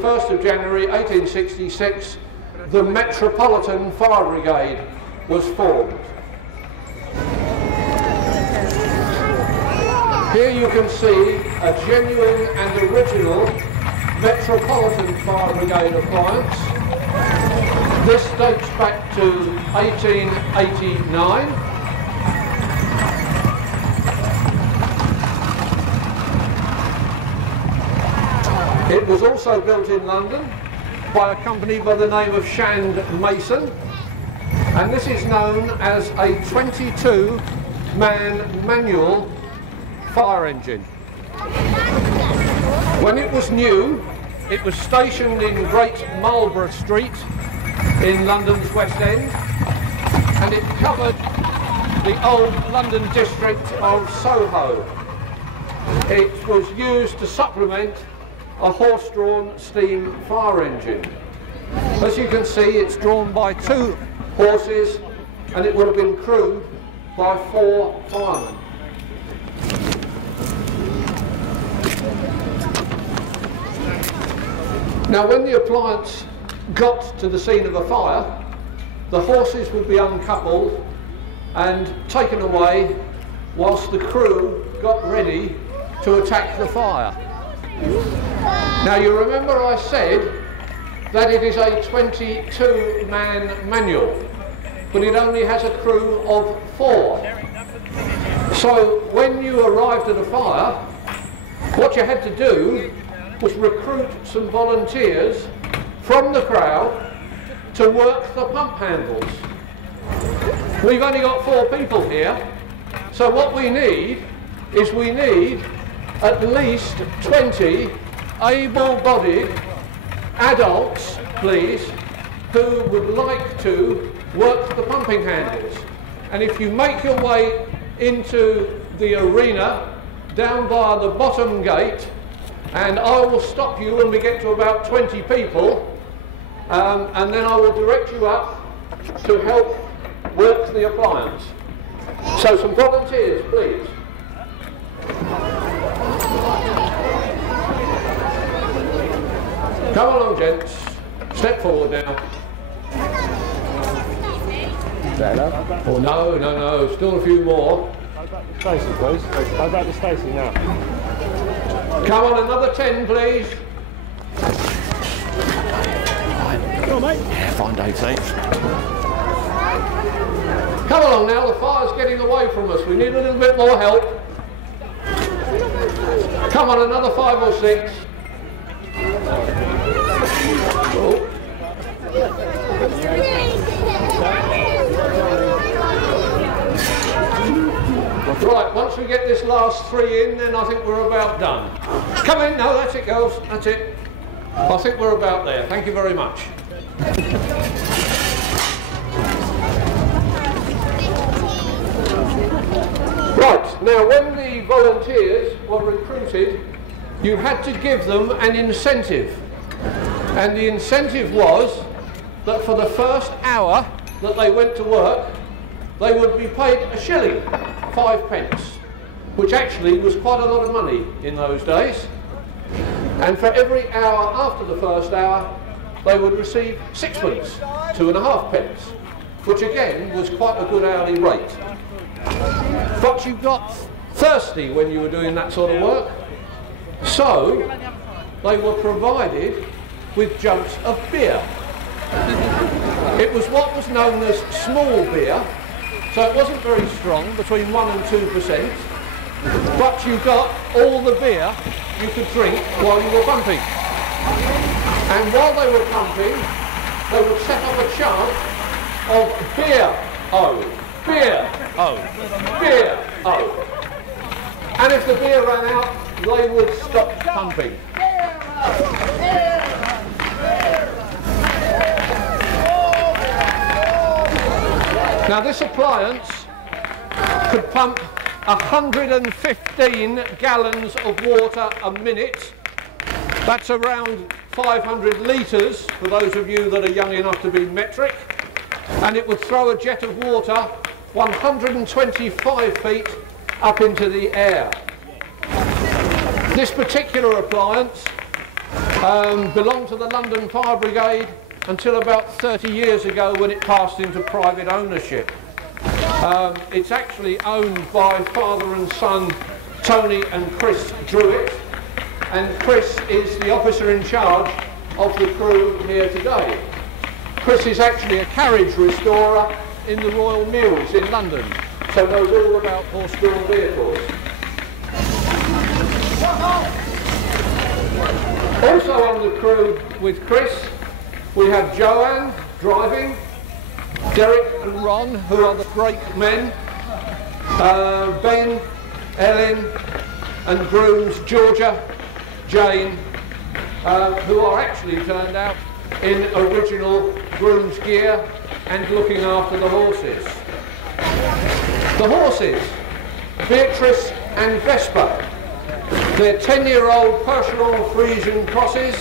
1st of January 1866, the Metropolitan Fire Brigade was formed. Here you can see a genuine and original Metropolitan Fire Brigade appliance. This dates back to 1889. It was also built in London by a company by the name of Shand Mason, and this is known as a 22-man manual fire engine. When it was new, it was stationed in Great Marlborough Street in London's West End, and it covered the old London district of Soho. It was used to supplement a horse-drawn steam fire engine. As you can see, it's drawn by 2 horses, and it would have been crewed by 4 firemen. Now, when the appliance got to the scene of a fire, the horses would be uncoupled and taken away whilst the crew got ready to attack the fire. Now, you remember I said that it is a 22-man manual, but it only has a crew of 4. So when you arrived at a fire, what you had to do was recruit some volunteers from the crowd to work the pump handles. We've only got 4 people here, so what we need is at least 20 able-bodied adults, please, who would like to work the pumping handles. And if you make your way into the arena down by the bottom gate, and I will stop you when we get to about 20 people, and then I will direct you up to help work the appliance. So some volunteers, please. Come along, gents. Step forward now. Oh, no, still a few more. Go back to Stacey, please. Go back to Stacey now. Come on, another 10, please. Come on, mate. Yeah, fine, Dave, thanks. Come along now, the fire's getting away from us. We need a little bit more help. Come on, another 5 or 6. Oh. Right, once we get this last 3 in, then I think we're about done. Come in, no, that's it, girls, that's it. I think we're about there. Thank you very much. Right, now when the volunteers were recruited, you had to give them an incentive. And the incentive was that for the first hour that they went to work, they would be paid a shilling, 5 pence, which actually was quite a lot of money in those days. And for every hour after the first hour, they would receive 6pence, 2.5 pence, which again was quite a good hourly rate. But you got thirsty when you were doing that sort of work, so they were provided with jugs of beer. It was what was known as small beer, so it wasn't very strong, between 1 and 2%, but you got all the beer you could drink while you were pumping. And while they were pumping, they would set up a chant of beer, oh, beer, oh, beer, oh. And if the beer ran out, they would stop pumping. Now this appliance could pump 115 gallons of water a minute. That's around 500 litres for those of you that are young enough to be metric. And it would throw a jet of water 125 feet up into the air. This particular appliance belonged to the London Fire Brigade until about 30 years ago when it passed into private ownership. It's actually owned by father and son Tony and Chris Druitt, and Chris is the officer in charge of the crew here today. Chris is actually a carriage restorer in the Royal Mews in London, so knows all about horse-drawn vehicles. Also on the crew with Chris, we have Joanne driving, Derek and Ron, who are the brake men, Ben, Ellen and grooms Georgia, Jane, who are actually turned out in original groom's gear and looking after the horses. The horses, Beatrice and Vespa, they're 10-year-old Percheron Frisian crosses,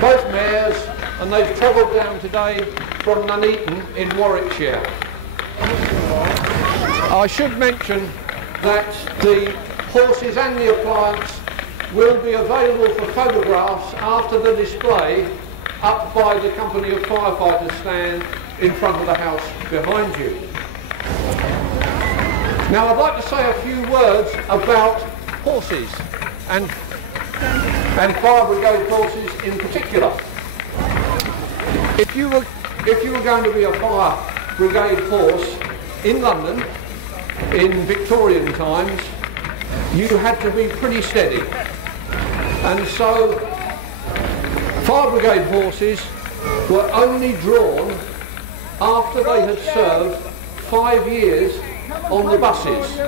both mares, and they've travelled down today from Nuneaton in Warwickshire. I should mention that the horses and the appliance will be available for photographs after the display up by the Company of Firefighters stand in front of the house behind you. Now I'd like to say a few words about horses and fire brigade horses in particular. If you were going to be a fire brigade horse in London in Victorian times, you had to be pretty steady. And so fire brigade horses were only drawn after they had served 5 years on the buses.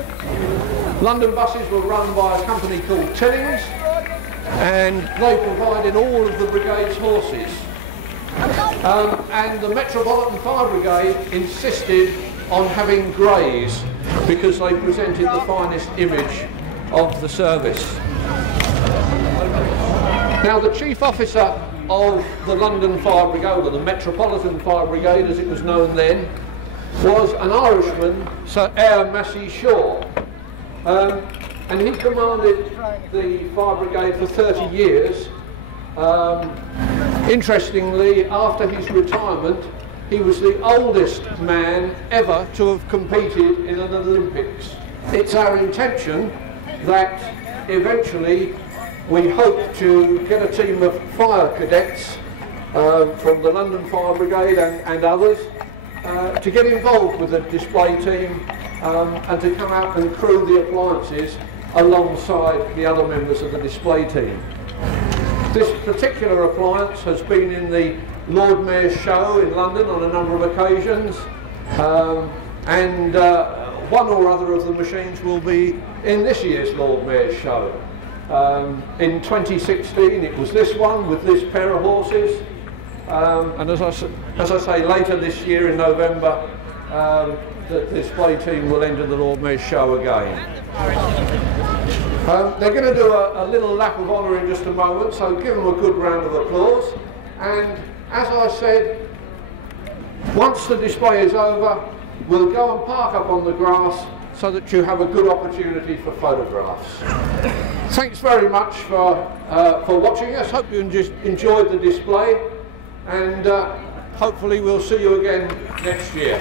London buses were run by a company called Tillings, and they provided all of the brigade's horses. And the Metropolitan Fire Brigade insisted on having greys because they presented the finest image of the service. Now the chief officer of the London Fire Brigade, or the Metropolitan Fire Brigade as it was known then, was an Irishman, Sir MASSEY Shaw. And he commanded the fire brigade for 30 years. Interestingly, after his retirement, he was the oldest man ever to have competed in an Olympics. It's our intention that eventually we hope to get a team of fire cadets from the London Fire Brigade and others to get involved with the display team and to come out and crew the appliances alongside the other members of the display team. This particular appliance has been in the Lord Mayor's show in London on a number of occasions, and one or other of the machines will be in this year's Lord Mayor's show. In 2016 it was this one with this pair of horses, and as I say, later this year in November the display team will enter the Lord Mayor's show again. They're going to do a little lap of honour in just a moment, so give them a good round of applause. And as I said, once the display is over, we'll go and park up on the grass so that you have a good opportunity for photographs. Thanks very much for watching us. Hope you enjoyed the display, and hopefully we'll see you again next year.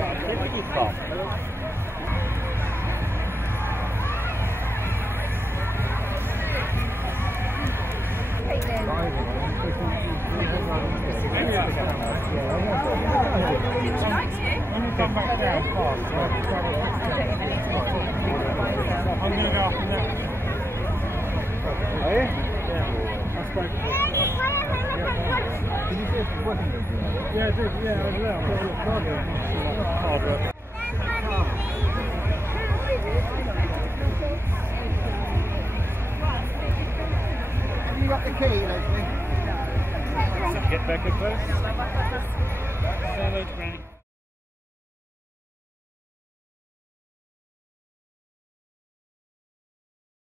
Come back down fast. I'm going to go up in there. Are you? Yeah. I spoke to him. Did you see it working? Yeah, I did. Yeah, over there. I've got a little card there. Have you got the key, Leslie? Get back at first. Say hello to Granny.